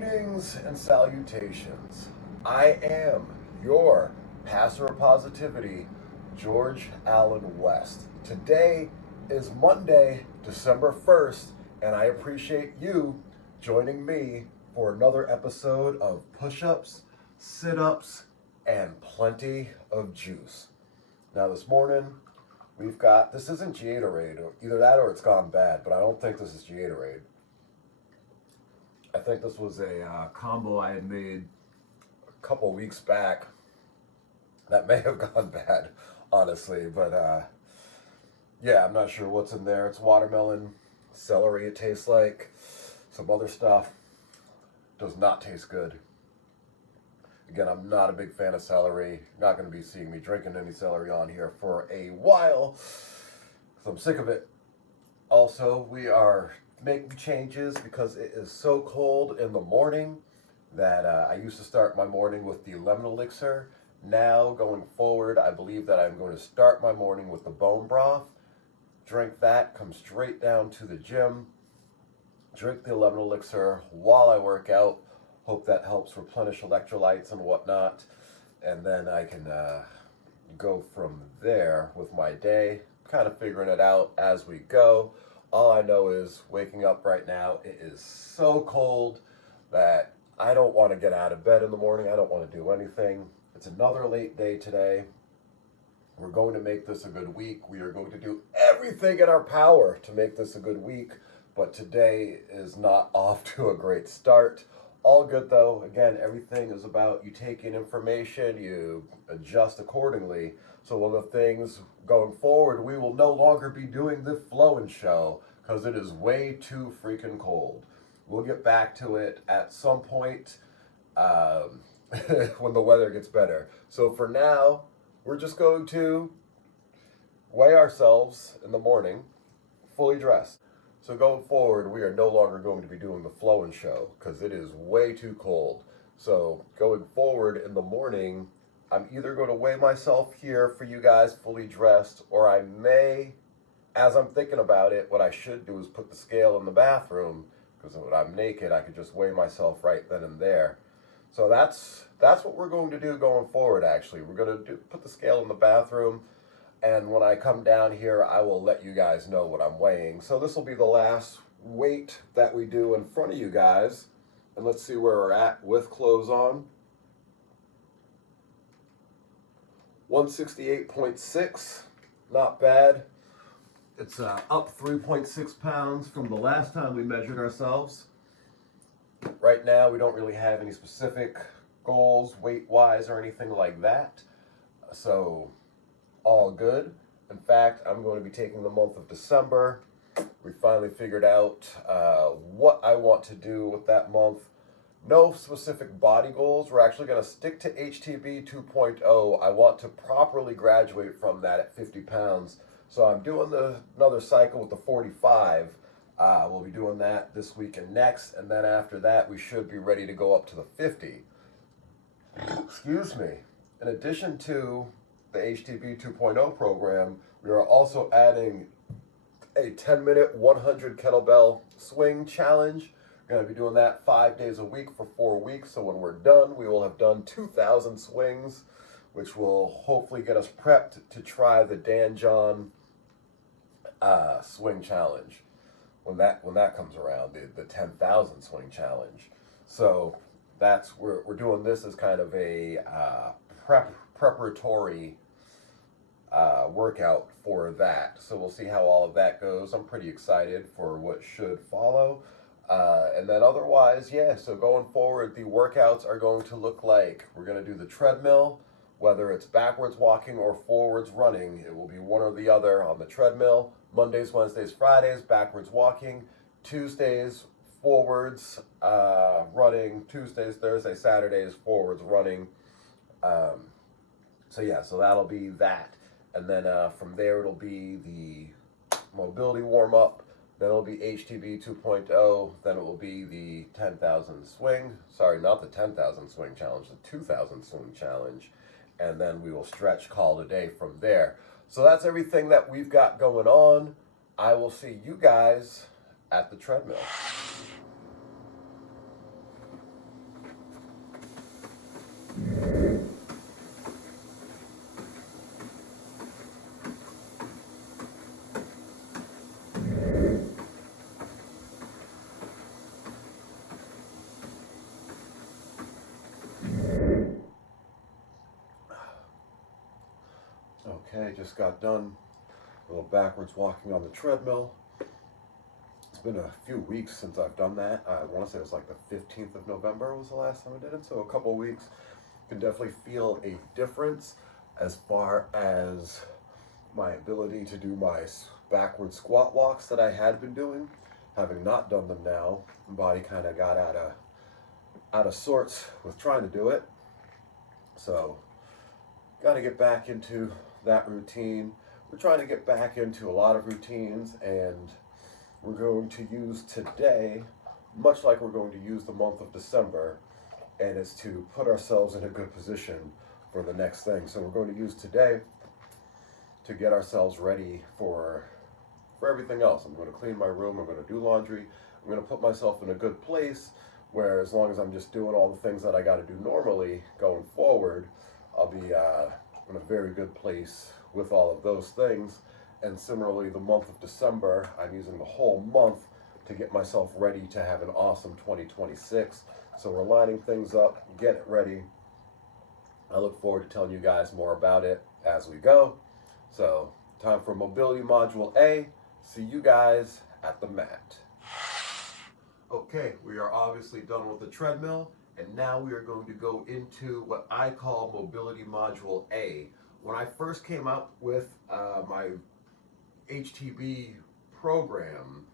Greetings and salutations. I am your pastor of positivity, George Allen West. Today is Monday, December 1st, and I appreciate you joining me for another episode of Push-Ups, Sit-Ups, and plenty of juice. Now this morning, we've got, this isn't Gatorade, either that or it's gone bad, but I don't think this is Gatorade. I think this was a combo I had made a couple weeks back that may have gone bad, honestly. But yeah, I'm not sure what's in there. It's watermelon, celery, it tastes like. Some other stuff. Does not taste good. Again, I'm not a big fan of celery. You're not going to be seeing me drinking any celery on here for a while. So I'm sick of it. Also, we are making changes because it is so cold in the morning that I used to start my morning with the lemon elixir. Now, going forward, I believe that I'm going to start my morning with the bone broth, drink that, come straight down to the gym, drink the lemon elixir while I work out. Hope that helps replenish electrolytes and whatnot. And then I can go from there with my day, kind of figuring it out as we go. All I know is waking up right now, it is so cold that I don't want to get out of bed in the morning. I don't want to do anything. It's another late day today. We're going to make this a good week. We are going to do everything in our power to make this a good week, but today is not off to a great start. All good though. Again, everything is about you taking information, you adjust accordingly. So one of the things going forward, we will no longer be doing the flow and show because it is way too freaking cold. We'll get back to it at some point when the weather gets better. So for now, we're just going to weigh ourselves in the morning, fully dressed. So going forward, we are no longer going to be doing the flow and show because it is way too cold. So going forward in the morning, I'm either going to weigh myself here for you guys fully dressed, or I may, as I'm thinking about it, what I should do is put the scale in the bathroom, because when I'm naked, I could just weigh myself right then and there. So that's what we're going to do going forward, actually. We're going to put the scale in the bathroom, and when I come down here, I will let you guys know what I'm weighing. So this will be the last weight that we do in front of you guys, and let's see where we're at with clothes on. 168.6, not bad. It's up 3.6 pounds from the last time we measured ourselves. Right now, we don't really have any specific goals weight-wise or anything like that. So, all good. In fact, I'm going to be taking the month of December. We finally figured out what I want to do with that month. No specific body goals. We're actually going to stick to HTB 2.0. I want to properly graduate from that at 50 pounds. So I'm doing another cycle with the 45. We'll be doing that this week and next. And then after that, we should be ready to go up to the 50. Excuse me. In addition to the HTB 2.0 program, we are also adding a 10-minute 100 kettlebell swing challenge. We're going to be doing that 5 days a week for 4 weeks. So when we're done, we will have done 2,000 swings, which will hopefully get us prepped to try the Dan John swing challenge when that comes around, the 10,000 swing challenge. So that's we're doing this as kind of a preparatory workout for that. So we'll see how all of that goes. I'm pretty excited for what should follow. And then otherwise, yeah, so going forward, the workouts are going to look like we're going to do the treadmill, whether it's backwards walking or forwards running. It will be one or the other on the treadmill. Mondays, Wednesdays, Fridays, backwards walking. Tuesdays, forwards running. Tuesdays, Thursdays, Saturdays, forwards running. So yeah, so that'll be that. And then from there, it'll be the mobility warm-up. Then it'll be HTB 2.0. Then it will be the 10,000 swing. Sorry, not the 10,000 swing challenge, the 2,000 swing challenge. And then we will stretch, call it a day from there. So that's everything that we've got going on. I will see you guys at the treadmill. Okay, just got done a little backwards walking on the treadmill. It's been a few weeks since I've done that. I want to say it was like the 15th of November was the last time I did it, so a couple weeks. Can definitely feel a difference as far as my ability to do my backward squat walks that I had been doing. Having not done them now, my body kind of got out of sorts with trying to do it. So, got to get back into that routine. We're trying to get back into a lot of routines, and we're going to use today, much like we're going to use the month of December, and it's to put ourselves in a good position for the next thing. So we're going to use today to get ourselves ready for everything else. I'm going to clean my room, I'm going to do laundry, I'm going to put myself in a good place where as long as I'm just doing all the things that I got to do normally going forward, I'll be in a very good place with all of those things. And similarly, the month of December, I'm using the whole month to get myself ready to have an awesome 2026. So we're lining things up, getting it ready. I look forward to telling you guys more about it as we go. So, time for Mobility Module A. See you guys at the mat. Okay, we are obviously done with the treadmill, and now we are going to go into what I call Mobility Module A. When I first came out with my HTB program,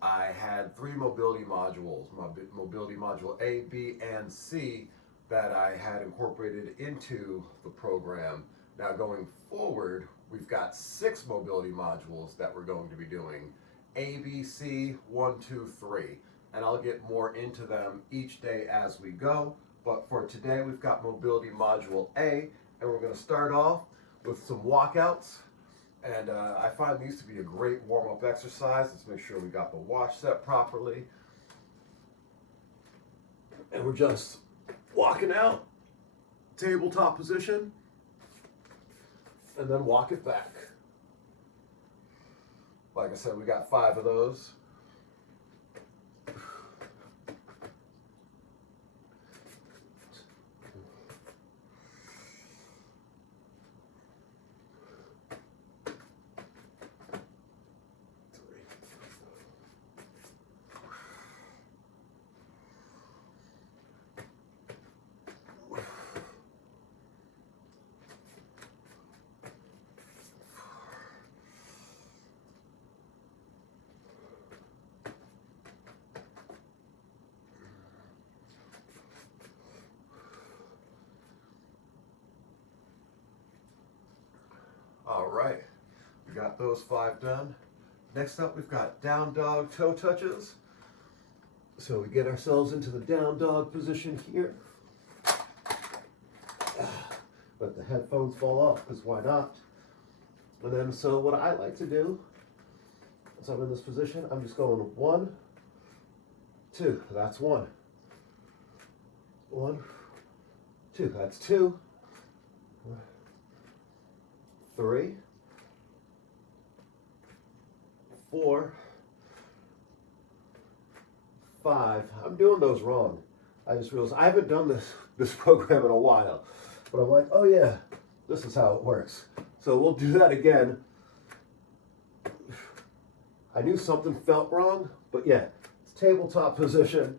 I had 3 mobility modules, mobility module A, B, and C, that I had incorporated into the program. Now going forward, we've got 6 mobility modules that we're going to be doing, A, B, C, 1, 2, 3. And I'll get more into them each day as we go. But for today, we've got mobility module A, and we're going to start off with some walkouts. And I find these to be a great warm-up exercise. Let's make sure we got the watch set properly. And we're just walking out, tabletop position, and then walk it back. Like I said, we got 5 of those. All right, we got those 5 done. Next up, we've got down dog toe touches. So we get ourselves into the down dog position here. Let the headphones fall off, because why not? And then, so what I like to do, as I'm in this position, I'm just going 1, 2, that's 1. 1, 2, that's 2. 3, 4, 5. I'm doing those wrong. I just realized I haven't done this program in a while. But I'm like, oh yeah, this is how it works. So we'll do that again. I knew something felt wrong, but yeah, it's tabletop position,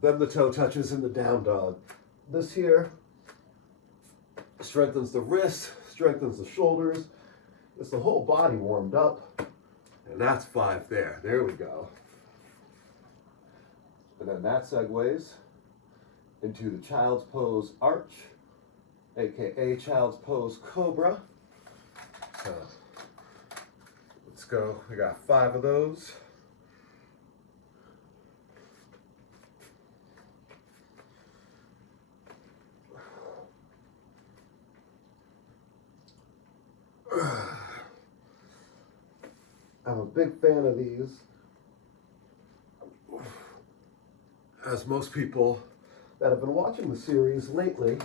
then the toe touches in the down dog. This here strengthens the wrists, strengthens the shoulders. It's the whole body warmed up. And that's 5 there. There we go. And then that segues into the child's pose arch, aka child's pose cobra. So let's go. We got 5 of those. I'm a big fan of these. As most people that have been watching the series lately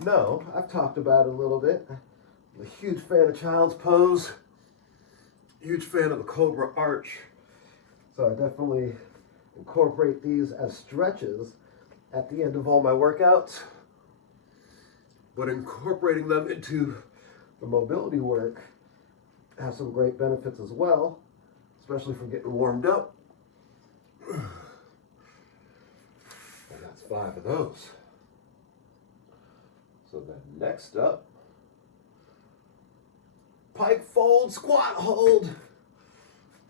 know, I've talked about it a little bit. I'm a huge fan of child's pose, huge fan of the cobra arch. So I definitely incorporate these as stretches at the end of all my workouts, but incorporating them into the mobility work has some great benefits as well, especially for getting warmed up. And that's 5 of those. So then next up, pike fold, squat hold.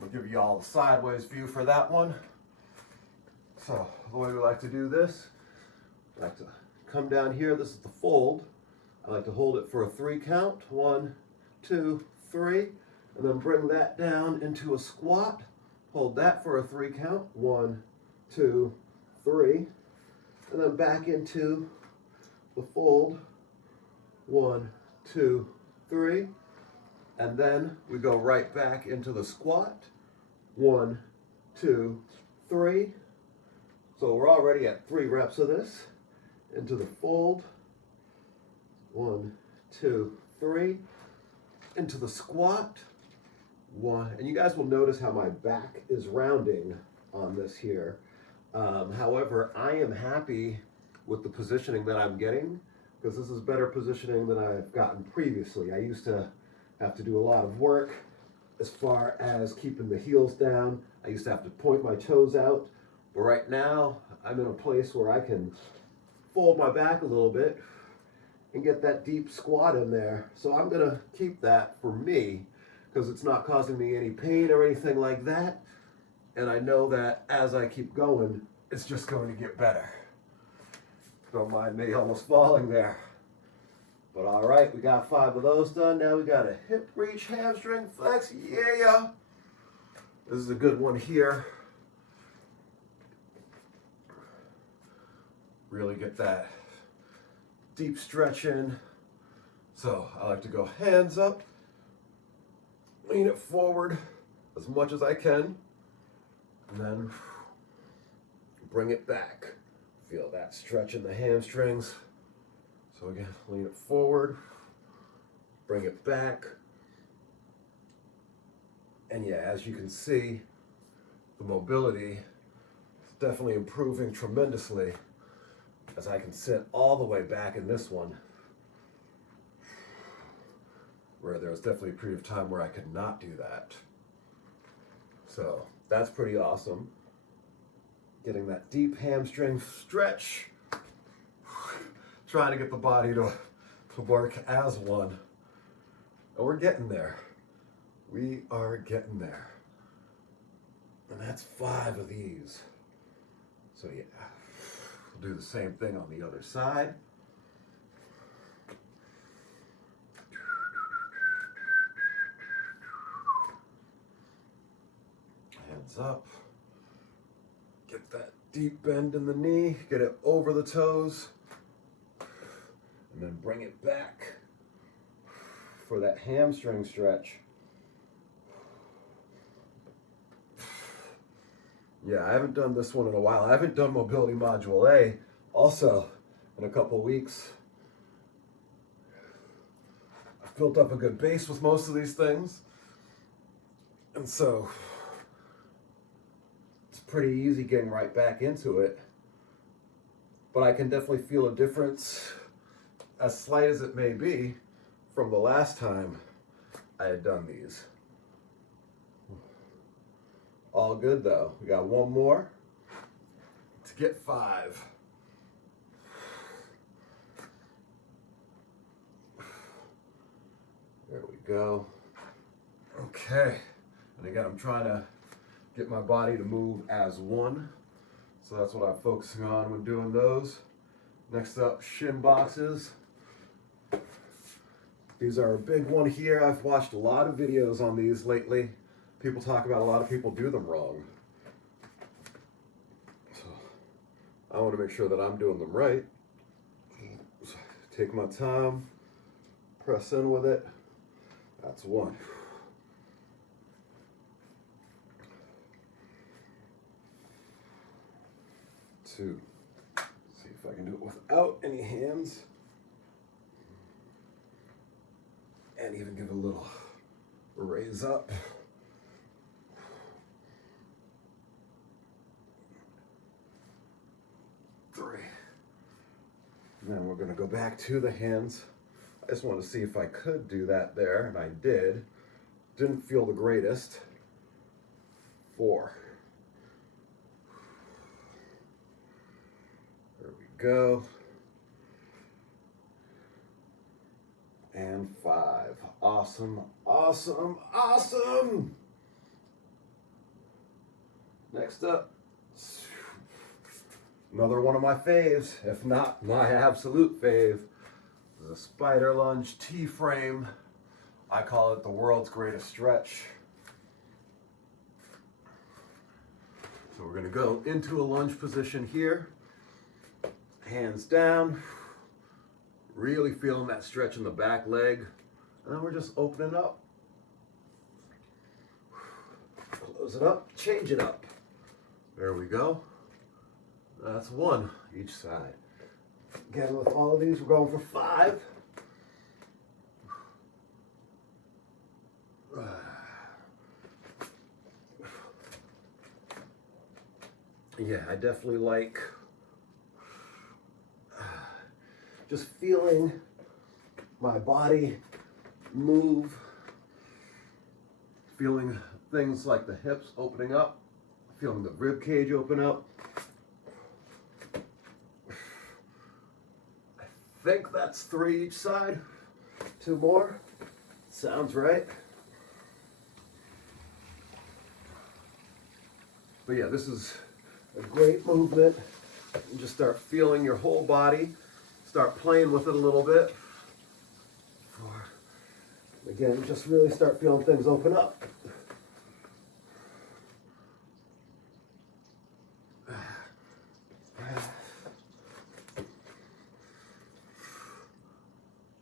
I'll give you all a sideways view for that one. So the way we like to do this, I like to come down here. This is the fold. I like to hold it for a 3 count. 1, 2, 3. And then bring that down into a squat. Hold that for a 3 count. 1, 2, 3. And then back into the fold. 1, 2, 3. And then we go right back into the squat. 1, 2, 3. So we're already at 3 reps of this. Into the fold. 1, 2, 3. Into the squat. 1. And you guys will notice how my back is rounding on this here. However, I am happy with the positioning that I'm getting, because this is better positioning than I've gotten previously. I used to have to do a lot of work as far as keeping the heels down. I used to have to point my toes out. But right now, I'm in a place where I can fold my back a little bit and get that deep squat in there. So I'm gonna keep that for me, because it's not causing me any pain or anything like that. And I know that as I keep going, it's just going to get better. Don't mind me almost falling there. But all right, we got 5 of those done. Now we got a hip reach, hamstring flex, yeah. This is a good one here. Really get that deep stretch in. So I like to go hands up, lean it forward as much as I can, and then bring it back. Feel that stretch in the hamstrings. So again, lean it forward, bring it back. And yeah, as you can see, the mobility is definitely improving tremendously, as I can sit all the way back in this one, where there was definitely a period of time where I could not do that. So that's pretty awesome. Getting that deep hamstring stretch, trying to get the body to work as one. And we're getting there. We are getting there. And that's 5 of these. So yeah, we'll do the same thing on the other side. Hands up. Get that deep bend in the knee, get it over the toes, and then bring it back for that hamstring stretch. Yeah, I haven't done this one in a while. I haven't done Mobility Module A also in a couple weeks. I've built up a good base with most of these things, and so it's pretty easy getting right back into it. But I can definitely feel a difference, as slight as it may be, from the last time I had done these. All good though. We got one more to get 5. There we go. Okay. And again, I'm trying to get my body to move as one. So that's what I'm focusing on when doing those. Next up, shin boxes. These are a big one here. I've watched a lot of videos on these lately. People talk about a lot of people do them wrong. So I want to make sure that I'm doing them right. So take my time, press in with it. That's 1. 2. See if I can do it without any hands. And even give a little raise up. 3. And then we're going to go back to the hands I just wanted to see if I could do that there, and I did. Didn't feel the greatest. 4. There we go. And 5. Awesome, awesome, awesome. Next up, another one of my faves, if not my absolute fave, is a spider lunge T-frame. I call it the world's greatest stretch. So we're gonna go into a lunge position here, hands down, really feeling that stretch in the back leg, and then we're just opening up. Close it up, change it up. There we go. That's 1 each side. Again, with all of these, we're going for 5. Yeah, I definitely like just feeling my body move, feeling things like the hips opening up, feeling the rib cage open up. I think that's 3 each side. 2 more. Sounds right. But yeah, this is a great movement. You just start feeling your whole body, start playing with it a little bit. Again, just really start feeling things open up.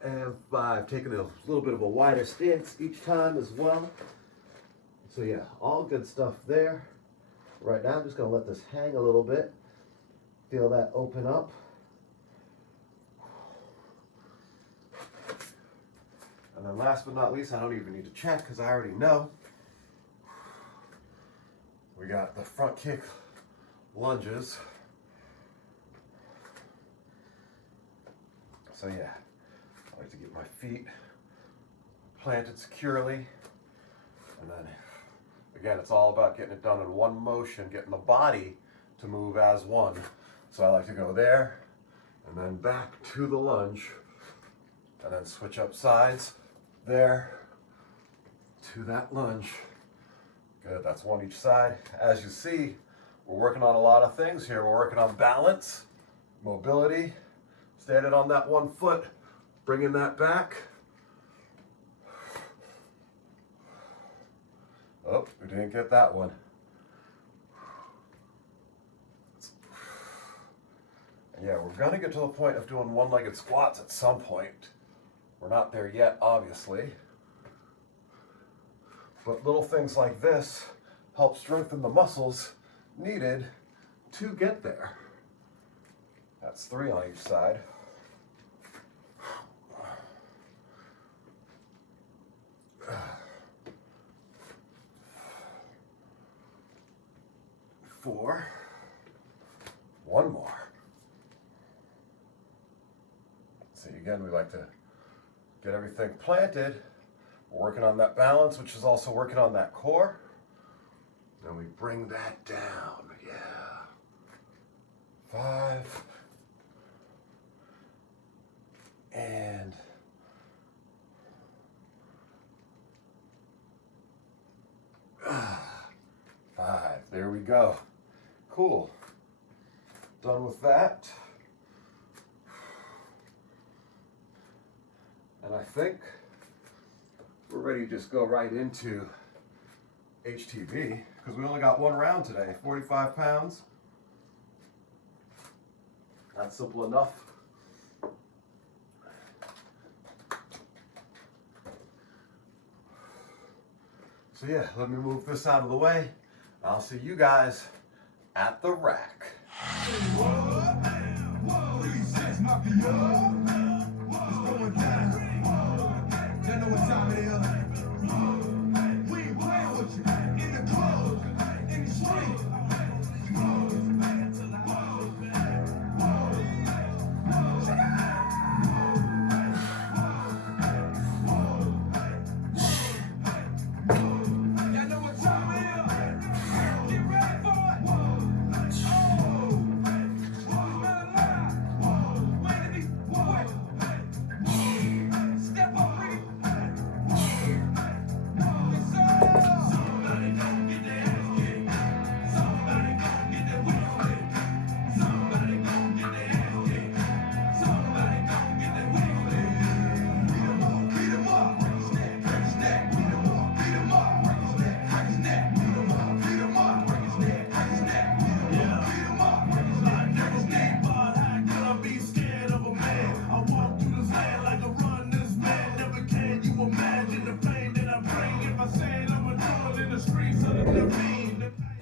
And 5, taking a little bit of a wider stance each time as well. So yeah, all good stuff there. Right now, I'm just gonna let this hang a little bit. Feel that open up. And then last but not least, I don't even need to check because I already know. We got the front kick lunges. So yeah, I like to get my feet planted securely. And then again, it's all about getting it done in one motion, getting the body to move as one. So I like to go there and then back to the lunge and then switch up sides there to that lunge. Good, that's 1 each side. As you see, we're working on a lot of things here. We're working on balance, mobility, standing on that 1 foot, bringing that back. Oh, we didn't get that one. Yeah, we're gonna get to the point of doing one-legged squats at some point. We're not there yet, obviously. But little things like this help strengthen the muscles needed to get there. That's 3 on each side. Four. 1 more. See, again, we like to get everything planted. We're working on that balance, which is also working on that core. Then we bring that down. Yeah. 5. And 5. There we go. Cool. Done with that. And I think we're ready to just go right into HTV because we only got 1 round today, 45 pounds. That's simple enough. So yeah, let me move this out of the way. I'll see you guys at the rack.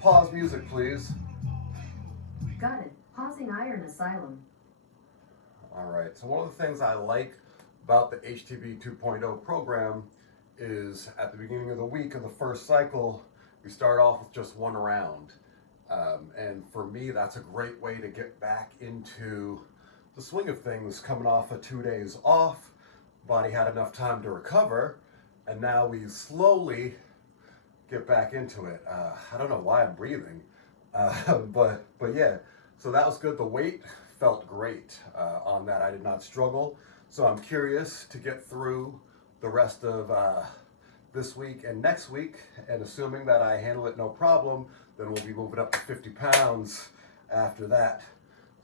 Pause music, please. Got it. Pausing Iron Asylum. All right, so one of the things I like about the HTB 2.0 program is at the beginning of the week of the first cycle, we start off with just one round. And for me, that's a great way to get back into the swing of things, coming off of 2 days off. Body had enough time to recover, and now we slowly get back into it. I don't know why I'm breathing, but yeah, so that was good. The weight felt great on that. I did not struggle. So I'm curious to get through the rest of this week and next week, and assuming that I handle it no problem, then we'll be moving up to 50 pounds after that.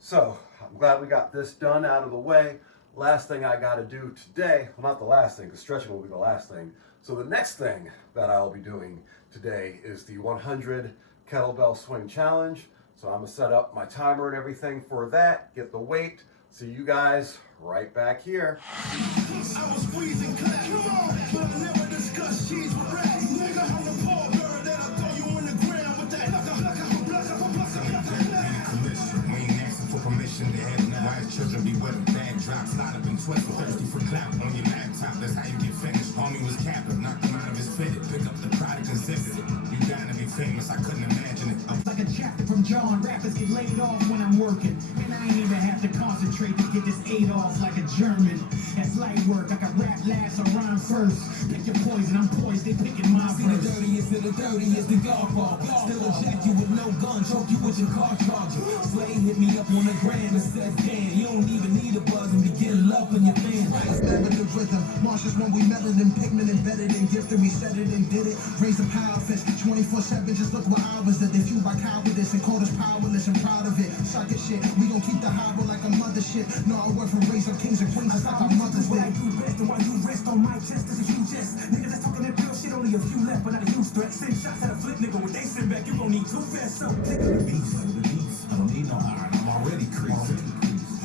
So I'm glad we got this done out of the way. Last thing I got to do today, well, not the last thing, because stretching will be the last thing. So the next thing that I'll be doing today is the 100 kettlebell swing challenge. So I'm gonna set up my timer and everything for that, get the weight. See you guys right back here. I was freezing clap, but I never discussed cheese with rats. Nigga, I'm the ball bird that I throw you in the ground with that. We ain't asking for permission to have no wise children be wet with bad drops. Slide up and twist, thirsty for clout on your laptop. That's how you get finished. Homie was captive, knocked him out of his fitted. Pick up the product and zip it. You gotta be famous, I couldn't imagine it. Like a chapter from John, rappers get laid off when I'm working. And I ain't even have to concentrate to get this 8 off like a German. That's light work, I got rap last or rhyme first. Pick your poison, I'm poised, they picking my verse. The dirtiest of the dirtiest, the golf ball. Still eject you with no gun, choke you with your car charger. Slade hit me up on the gram and said, damn, you don't even need a buzz and begin love in your fan. Never the rhythm. Marshes when we melted in pigment embedded in gifted, we said it and did it. Raise a power fist 24/7, just look what I was at. They fueled by cowardice and called us powerless and proud of it. Suck it shit, we gon' keep the high roll like a mothership. No, I work for raise up kings and queens just like our mothers did. I do best and while you rest on my chest is a huge chest. Niggas that's talking that real shit, only a few left, but not a huge threat. Send shots at a flip nigga, when they send back, you gon' need 2 vests. So take the beats, I don't need no iron, I'm already creased.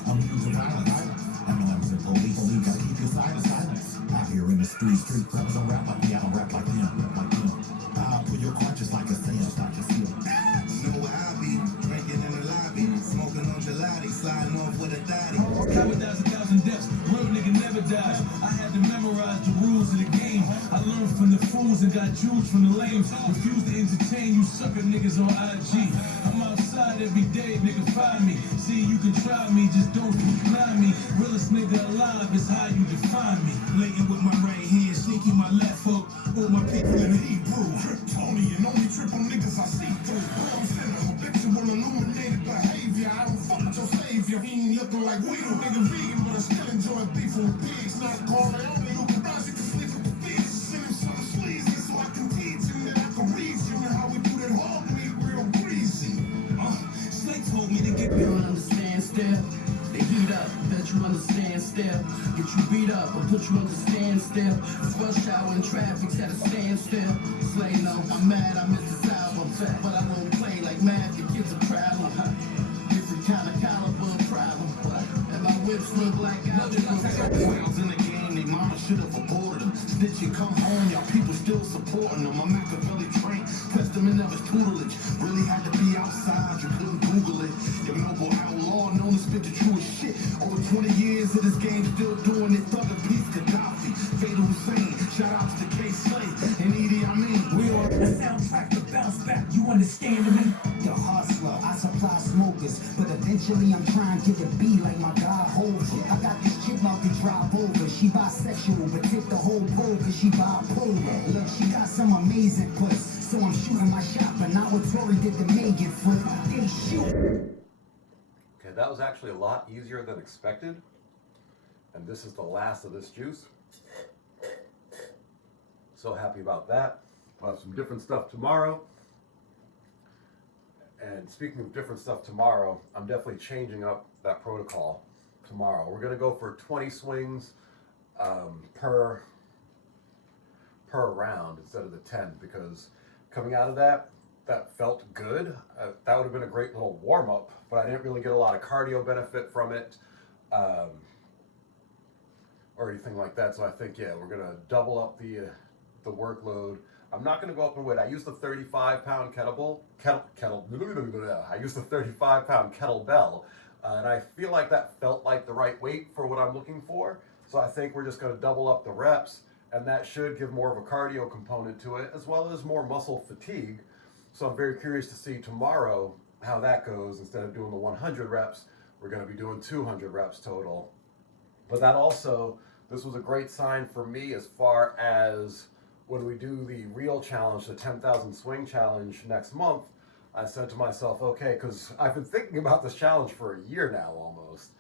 I'm using violence. MLM's the police, gotta keep your silence. Out here in the streets, street rappers don't rap like me, I don't rap like them, I'll put your conscience like a sin, just like a seal. Know where I be, drinking in the lobby, smoking on gelati, sliding off with a daddy. Coward dies 1,000 deaths, real nigga never dies. I had to memorize the rules of the game. I learned from the fools and got jewels from the lames. Refuse to entertain you sucker niggas on IG. I'm outside every day, nigga, find me. See, you can try me, just don't deny me. Realest nigga alive is how you define me. Blatant with my right hand, sneaky my left hook. All my people in Hebrew, Kryptonian, only triple niggas I see through. Brown center, habitual illuminated behavior. I don't fuck with your savior. He ain't looking like we do. Nigga vegan, but I still enjoy beefing with pigs. Not Corleone, Luke Brasi can sleep with the fish. Send him some sleazy so I can teach him that I can read you. And how we do that hog meat real greasy. Slay told me to get me on understand still. They heat up, bet you understand still. Get you beat up or put you on the stand still. Rush hour in traffic's at a standstill. Slay no, I'm mad, I missed this album. But I won't play like mad, the kids are proud. Different kind of caliber problem. And my whips look like Clowns in the game, they mama should have aborted them. Snitch you come home, y'all people still supporting them. I'm Machiavelli trained, testament of his tutelage. Really had to be outside, you couldn't Google it. Your noble outlaw, known to spit the truest shit. Over 20 years of this game, still doing it. Thug and peace, Gaddafi, Fatal Hussein. Shout outs to K. Slay and Edie Amin. We are the soundtrack to bounce back, you understand me? The hustler, I supply smokers, but eventually I'm trying to get a beat like my guy Hova. I got this chick out to drive over. She bisexual, but take the whole pole cause she bipolar. Look, she got some amazing puss, so I'm shooting my shot. But now what Tory did to Megan foot, they shoot. Okay, that was actually a lot easier than expected. And this is the last of this juice. So happy about that. We'll have some different stuff tomorrow. And speaking of different stuff tomorrow, I'm definitely changing up that protocol tomorrow. We're gonna go for 20 swings per round instead of the 10, because coming out of that felt good. That would have been a great little warm up, but I didn't really get a lot of cardio benefit from it or anything like that. So I think, yeah, we're gonna double up the workload. I'm not going to go up in weight. I used a 35-pound I used a 35-pound kettlebell, and I feel like that felt like the right weight for what I'm looking for. So I think we're just going to double up the reps, and that should give more of a cardio component to it, as well as more muscle fatigue. So I'm very curious to see tomorrow how that goes. Instead of doing the 100 reps, we're going to be doing 200 reps total. But that also, this was a great sign for me as far as when we do the real challenge, the 10,000 swing challenge next month. I said to myself, okay, because I've been thinking about this challenge for a year now almost.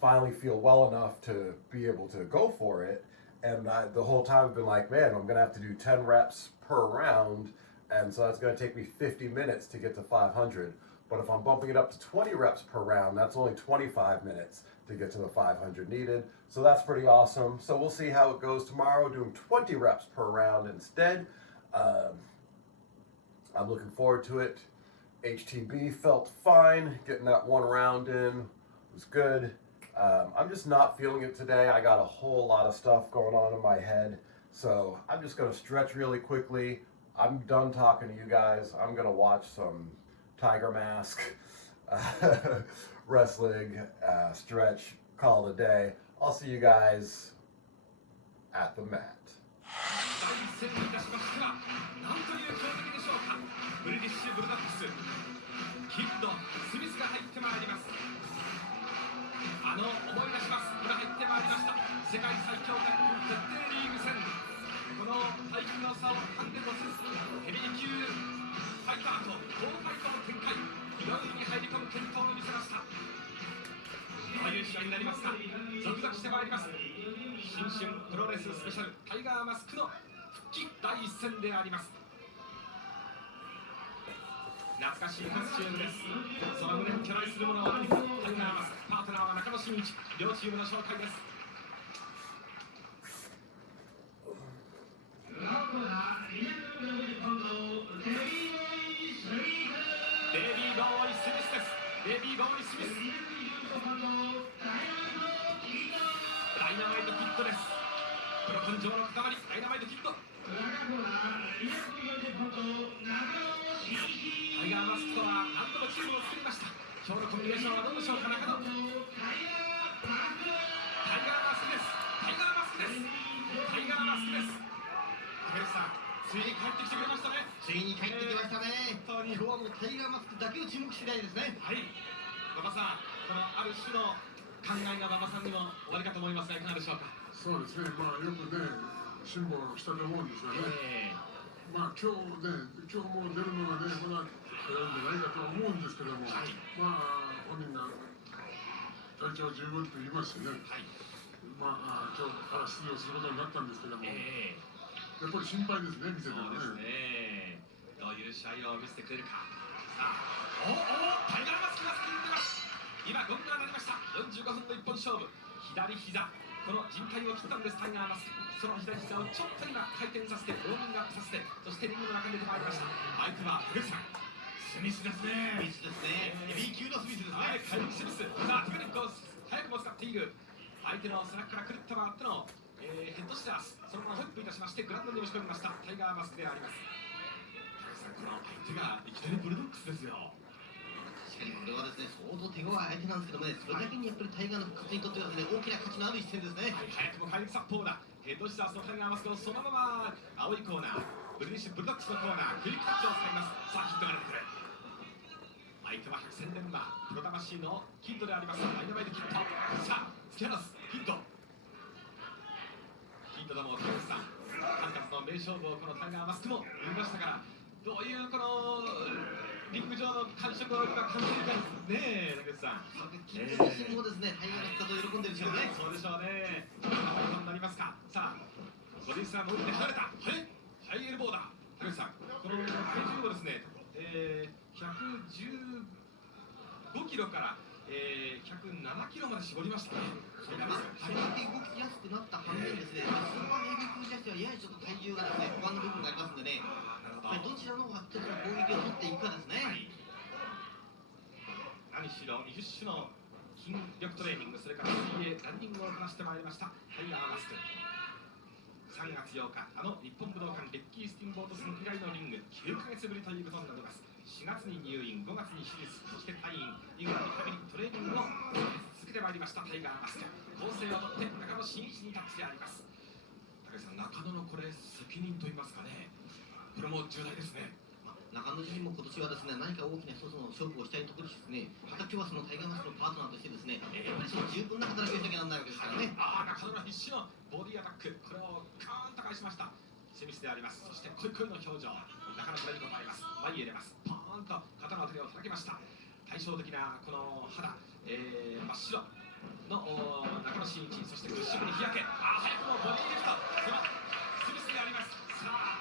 Finally feel well enough to be able to go for it. And the whole time I've been like, man, I'm going to have to do 10 reps per round. And so that's going to take me 50 minutes to get to 500. But if I'm bumping it up to 20 reps per round, that's only 25 minutes to get to the 500 needed. So that's pretty awesome. So we'll see how it goes tomorrow, doing 20 reps per round instead. I'm looking forward to it. HTB felt fine. Getting that one round in was good. I'm just not feeling it today. I got a whole lot of stuff going on in my head. So I'm just going to stretch really quickly. I'm done talking to you guys. I'm going to watch some Tiger Mask, wrestling, stretch, call it a day. I'll see you guys at the mat. 第一戦にいたしましてはなんという強敵でしょうか。ブリティッシュブルドッグスキッドスミスが入ってまいります。思い出します。今入ってまいりました世界最強タッグ決定リーグ戦。この体格の差をハンデとせずヘビー級ファイターと高ファイトの展開、4位に入り込む健闘を見せました。という試合になりますが、続々してまいります。新春プロレススペシャルタイガーマスクの復帰第一戦であります。懐かしいコスチュームです。その胸に巨来するものは何か。タイガーマスク、パートナーは中野真一。両チームの紹介です。デイビー・ボーイ・スミスです。デイビー・ボーイ・スミス。ダイナマイト・キッドです。プロ根性の塊、ダイナマイト・キッド。タイガーマスクとは何度もチームを作りました。今日のコンビネーションはどうでしょうか、中野。タイガーマスクです。タイガーマスクです。タイガーマスクです。竹内さん、ついに帰ってきてくれましたね。ついに帰ってきましたね。今日はもうタイガーマスクだけを注目してないですね。はい。馬場さん、このある種の考えが馬場さんにもおありかと思いますが、いかがでしょうか。そうですね、まあよくね、辛抱したと思うんですよね。まあ今日も出るのがね、まだ早いんじゃないかと思うんですけども、はい、まあ本人が体調十分と言いましてね、はい、まあ今日から出場することになったんですけども、やっぱり心配ですね、見ててもね。そうですね。どういう試合を見せてくれるか。さあ、タイガーマスクが先に出ます。今ゴングが鳴りました。45分の一本勝負。左膝、この人体を切ったんです、タイガーマスク。その左膝をちょっと今回転させて、ウォーミングアップさせて、そしてリングの中に出てまいりました。相手はフレクさん。スミスですね。スミスですね。ヘビー級のスミスですね。はい、カイル・スミス。さあ、テクニックを早くも使っている。相手の背中からくるっと回っての、ヘッドシダース。そのままホイップいたしまして、グラウンドに押し込みました。タイガーマスクであります。高橋さん、この相手がいきなりブルドックスですよ。確かにこれはですね、相当手強い相手なんですけどもね、それだけにやっぱりタイガーの復活にとってはですね、大きな価値のある一戦ですね。はい、早くも怪力殺法だ。ヘッドシダースのタイガーマスクをそのまま青いコーナー、ブリティッシュブルドックスのコーナー、クイックタッチを使います。さあ、ヒットが出てくる。相手は百戦錬磨、プロ魂のキッドであります。ダイナマイトキッド。さあ、突き放す、キッド。キッドだもん、竹内さん。数々の名勝負をこのタイガーマスクも見ましたから、どういうこのリング上の感触を今感じるかですね、竹内さん。キッド自身もですね、タイガーが来たと喜んでるでしょうね。そうでしょうね。どんなファイトになりますか。さあ、ボディスラムを打って離れた。はい、ハイエルボーだ。竹内さん、この体重をですね、115キロから、107キロまで絞りましたね。そうですね。体重動きやすくなった反面ですね、スーパーヘビー級ジャスティはややちょっと体重がですね、不安の部分がありますのでね、どちらの方が一つの攻撃を取っていくかですね。はい、何しろ20種の筋力トレーニング、それから水泳、ランニングをこなしてまいりましたタイガーマスク。3月8日、あの日本武道館レッキースティンボート戦以来のリング、9ヶ月ぶりということになります。4月に入院、5月に手術、そして退院、リングのリハビリ、トレーニングを続けてまいりましたタイガーマスク。構成をとって中野真一にタッチであります。高橋さん、中野のこれ責任といいますかね、これも重大ですね。中野自身も今年はですね、何か大きな一つの勝負をしたいところですね、また今日はそのタイガーマスクのパートナーとしてですね、やっぱりその十分な働きをしなきゃならないわけですからね。中野の必死のボディアタック、これをカーンと返しましたスミスであります。そして恋の表情、なかなかいいことあります。前に入れます、ポーンと肩の当たりを叩きました。対照的なこの肌、真っ白の中野真一、そして屈指に日焼け、早くもボディリフト、そのスミスであります。さあ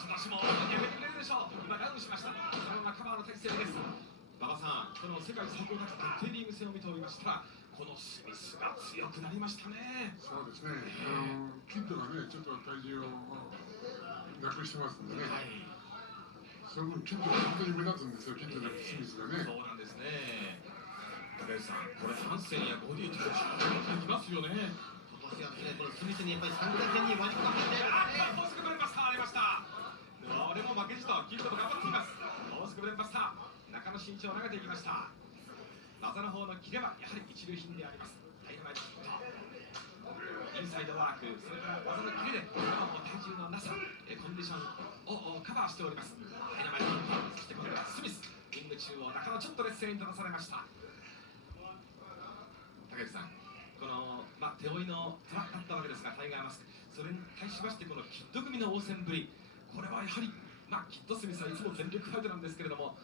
今年もやめてくれるでしょう。今ダウンしました。そのままカバーの体勢です。馬場さん、この世界最高達決定リーグ戦を見ておりましたら、このスミスが強くなりましたね。そうですね、キッドがね、ちょっと体重をなくしてますんでね、その分、キッドが本当に目立つんですよ、キッドのスミスがね。そうなんですね。高橋さん、これ、ハンセンやボディとかできますよね。今年はですね、このスミスにやっぱり3回戦に割り込まれて、大スクブレンバスターありました。俺も負けじと、キッドも頑張っています。大スクブレンバスター、中野真一を投げていきました。技の方のキレはやはり一流品であります。ダイナマイトヒット、インサイドワーク、それから技のキレで体重のなさ、コンディションをカバーしております。ダイナマイトヒット、そして今度はスミス、リング中央、中野ちょっと劣勢に立たされました。高橋さん、この、手負いのトラだったわけですが、タイガーマスク、それに対しましてこのキッド組の応戦ぶり、これはやはり、キッドスミスはいつも全力ファイトなんですけれども、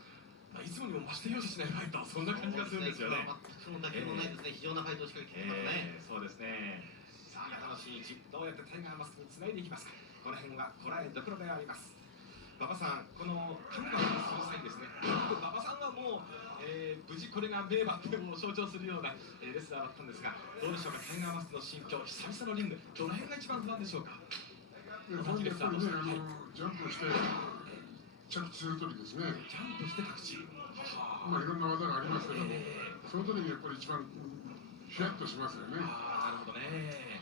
いつもにも増して容赦しないファイト、そんな感じがするんですよね。そのだけもないですね、非常なファイトをしっかり決めますね。そうですね。さあ、中野真一、どうやってタイガーマスクにつないでいきますか。この辺はこらえどころであります。馬場さん、このカメラをする際にですね、馬場さんはもう、無事これが名馬ってを象徴するような、レスラーだったんですが、どうでしょうか、タイガーマスクの心境、久々のリング、どの辺が一番不安でしょうか。やっぱりね、ジャンプして着地するときですね、ジャンプして着地、いろんな技がありますけども、その時にやっぱり一番ヒヤッとしますよね。なるほどね。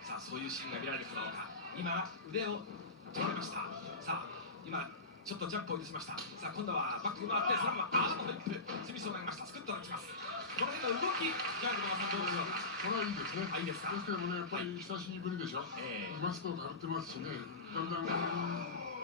さあ、そういうシーンが見られるかどうか。今、腕を取られました。さあ、今、ちょっとジャンプをいたしました。さあ、今度はバック回って、そのままアームホイップ、スミスを投げました。スクッと立ちます。この辺の動き、ジャンプの技どうでしょうか。これはいいですね。いいですか。ですけどもね、やっぱり久しぶりでしょ。マスクをかぶってますしね、だんだん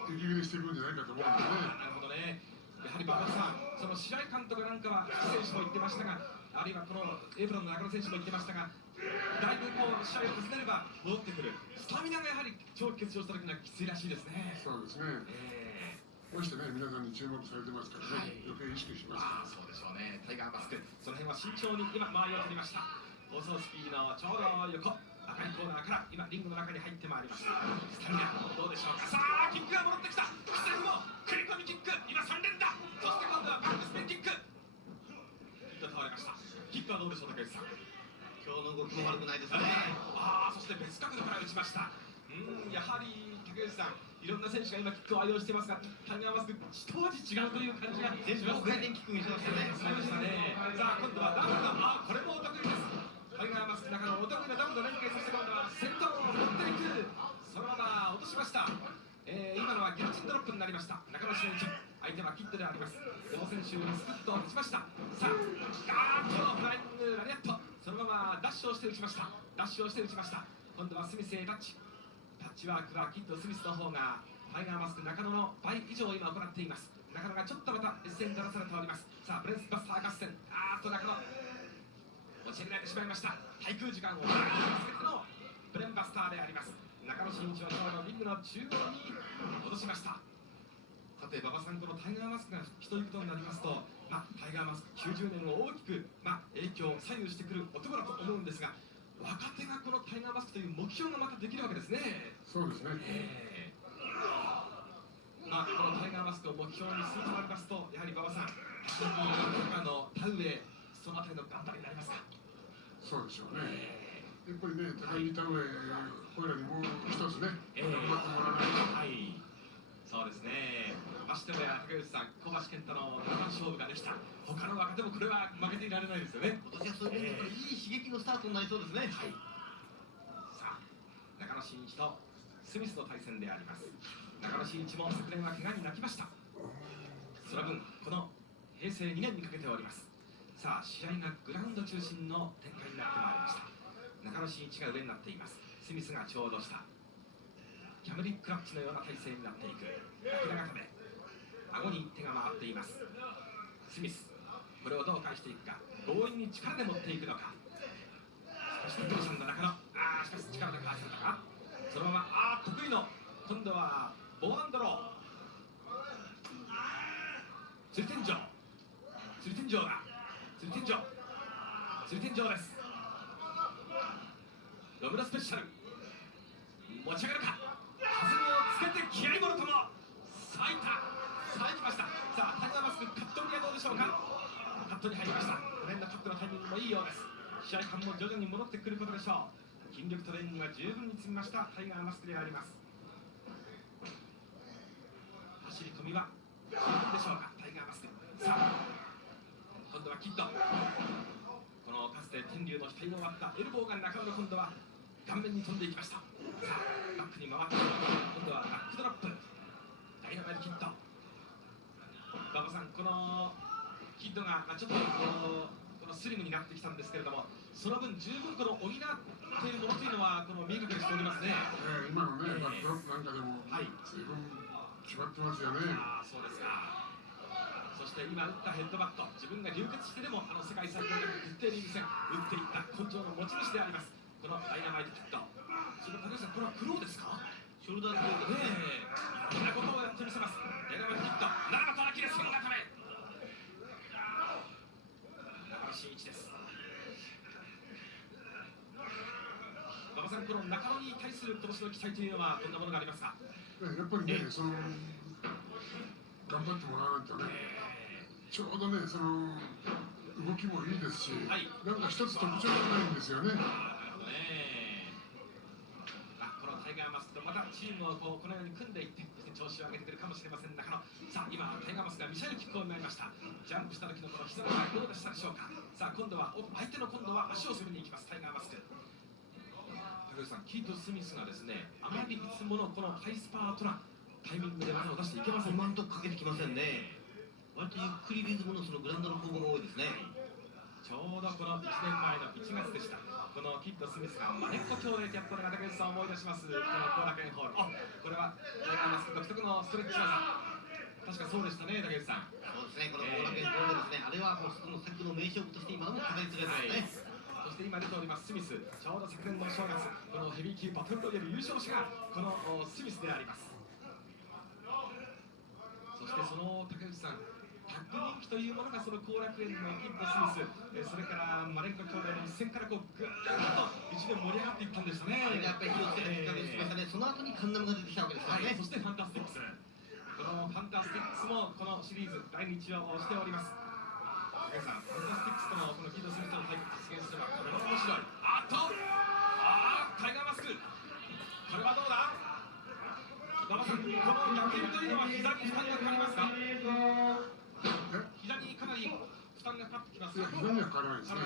息切れしていくんじゃないかと思うんでね。なるほどね。やはり馬場さん、その白井監督なんかは、福選手も言ってましたが、あるいはこのエプロンの中野選手も言ってましたが、だいぶこう試合を崩れれば戻ってくる、スタミナがやはり長期欠場した時にはきついらしいですね。そうですね。こうしてね、皆さんに注目されてますからね、余計意識します。そうでしょうね。タイガーマスク、その辺は慎重に今、周りを取りました。放送スピードのちょうど横、赤いコーナーから今、リングの中に入ってまいりました。スタミナ、どうでしょうか。さあ、キックが戻ってきた。クセフも、繰り込みキック、今3連打。そして今度はバックスピンキック。キック倒れました。キックはどうでしょう、竹内さん。今日の動きも悪くないですね。そして別角度から打ちました。やはり竹内さん、いろんな選手が今キックを愛用していますが、タイガーマスク一味違うという感じがしますね。全部回転キックにしましたね。そうでしたね。さあ、今度はダブルの、これもお得意です。タイガーマスクの中のお得意なダブルの連携、そして今度は先頭を持っていく。そのまま落としました。今のはギロチンドロップになりました。中野真一、相手はキッドであります。両選手にスクッと打ちました。さあ、フライングラリアット、そのままダッシュをして打ちました。ダッシュをして打ちました。今度はスミスへタッチ。タッチワークはキッド・スミスの方がタイガーマスク中野の倍以上今行っています。中野がちょっとまた劣勢に出らされております。さあ、ブレスバスター合戦、中野持ち上げられてしまいました。滞空時間をつけてのブレンバスターであります。中野真一はちょうどリングの中央に戻しました。さて馬場さん、このタイガーマスクが復帰ということになりますと、タイガーマスク90年を大きく、影響左右してくる男だと思うんですが、若手がこのタイガーマスクという目標がまたできるわけですね。そうですね。このタイガーマスクを目標にするとなりますと、やはり馬場さん、高の田植え、そのあたりの頑張りになりますか。そうでしょうね。やっぱりね、高木田植え、これらにもう一つね、頑張ってもらわないと。そうですね。ましてもや竹内さん、小橋健太の7番勝負ができた。他の若手もこれは負けていられないですよね。今年はそういう意味でいい刺激のスタートになりそうですね。さあ、中野真一とススミスの対戦であります。中野真一も昨年は怪我に泣きました。その分この平成2年にかけております。さあ試合がグラウンド中心の展開になってまいりました。中野真一が上になっています。スミスがちょうど下、キャムリックラッチのような体勢になっていく。明らかめ顎に手が回っています。スミス、これをどう返していくか。強引に力で持っていくのか。そしてどうしたんだ中野。しかし力で返せたか。そのまま得意の今度はボーアンドロー。釣り天井だ。釣り天井です。ロムロスペシャル持ち上がるか。弾みをつけて気合いもろともさあいきました。さあタイガーマスクカットにはどうでしょうか。カットに入りました。この辺のカットのタイミングもいいようです。試合感も徐々に戻ってくることでしょう。筋力トレーニングは十分に積みましたタイガーマスクであります。走り込みは十分でしょうかタイガーマスク。さあ今度はキッド。このかつて天竜の額を割ったエルボーが中野の今度は顔面に飛んでいきました。さあバックに回って今度はバックドロップ。ダイナマイトキッド。馬場さん、このキッドがちょっとこのスリムになってきたんですけれども、その分十分この補っているものというのはこの見え隠れしておりますね。今のね、バックドロップなんかでも随分決まってますよね。そうですか。そして今打ったヘッドバット、自分が流血してでも世界最高で徹底リーグ戦打っていった根性の持ち主でありますこのダイナマイトキッド。それから高橋さん、これは苦労ですか。ショルダークローですね。いろんなことをやってみせます。ダイナマイトキッド、長門アキレス腱固め。中野真一です。馬場さん、この中野に対する今年の期待というのはどんなものがありますか。やっぱりね、頑張ってもらわないとね、ちょうどね、動きもいいですし、なんか一つ特徴がないんですよね。このタイガーマスクとまたチームをこのように組んでいって、そして調子を上げてくるかもしれません中野。さあ今タイガーマスクがミサイルキックを見ました。ジャンプした時のこの膝の前どうでしたでしょうか。さあ今度は相手の今度は足を攻めに行きますタイガーマスク。高橋さん、キート・スミスがですね、あまりいつものこのハイスパートなタイミングで技を出していけません。今んとこかけてきませんね。割とゆっくりリズムのグラウンドの攻防が多いですね。ちょうどこの1年前の1月でした。このキッド・スミスがマネッコ兄弟とやったのが竹内さんを思い出します。この後楽園ホール。これはタイガーマスク独特のストレッチ技。確かそうでしたね、竹内さん。そうですね、この後楽園ホールですね。あれはその先の名勝負として今でも語り継がれてますね。そして今出ておりますスミス、ちょうど昨年の正月、このヘビー級バトルロイヤル優勝者がこのスミスであります。そしてその竹内さん、タッグ人気というものがその後楽園のキッド・スミス、それからマレンコ兄弟の一戦からこうぐーっと一年盛り上がっていったんですね。やっぱり火をつけてきっかけにしましたね。その後にカンナムが出てきたわけですからね。そしてファンタスティックス、このファンタスティックスもこのシリーズ第2話をしております。竹内さん、ファンタスティックスとのこのキッド・スミスとの対決実現すればこれは面白い。タイガーマスク、これはどうだ。馬場さん、この逆転というのは膝に負担がかかりますか。膝にかなり負担がかかってきますか。膝にはかからないですね。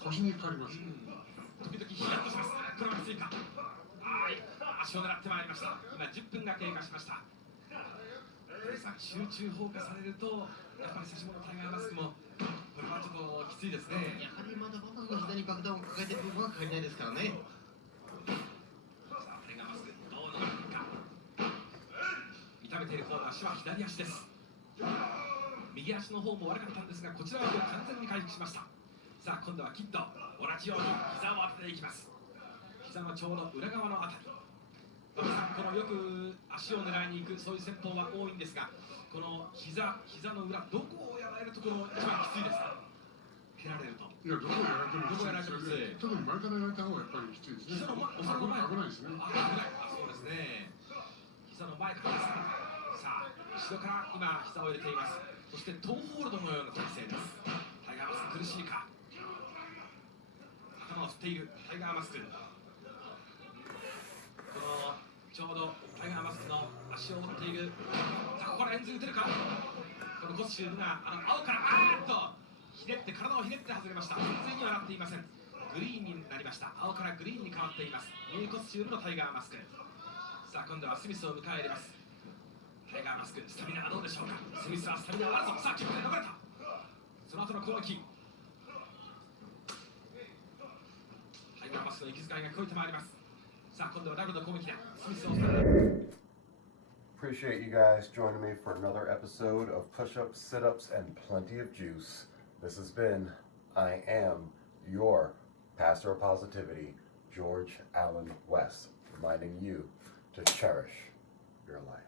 腰にかかります。時々ヒヤッとします。これはきついか。足を狙ってまいりました。今10分が経過しました。集中放火されるとやっぱり差し物タイガーマスクもこれはちょっときついですね。やはりまだバタフの膝に爆弾を抱えている部分は限らないですからね。さあタイガーマスクどうなるか。痛めている方の足は左足です。右足の方も悪かったんですが、こちらはもう完全に回復しました。さあ今度はキッド、同じように膝を当てていきます。膝のちょうど裏側のあたり、このよく足を狙いに行くそういう戦法は多いんですが、この膝の裏どこをやられるところ一番きついですか。蹴られると。いや、どこをやられてもきついです。特に前からやられた方がやっぱりきついですね。膝の前、お皿の前。危ないですね。危ない。そうですね。膝の前からですから。さあ後ろから今膝を入れています。そしてトーホールドのような体勢です。タイガーマスク苦しいか。頭を振っているタイガーマスク。このちょうどタイガーマスクの足を持っている。さあここからエンズ打てるか。このコスチュームが青からひねって体をひねって外れました。完全にはなっていません。グリーンになりました。青からグリーンに変わっています。ニューコスチュームのタイガーマスク。さあ今度はスミスを迎え入れます。タイガーマスク、スタミナはどうでしょうか。スミスはスタミナがあるぞ。さあキックで逃れた。その後の攻撃、タイガーマスクの息遣いが聞こえてまいります。さあ今度はダブルの攻撃だ。スミスをスタミナ。 Appreciate you guys joining me for another episode of Push-Ups, Sit-Ups, and Plenty of Juice. This has been, I am your Pastor of Positivity, George Allen West, reminding you to cherish your life.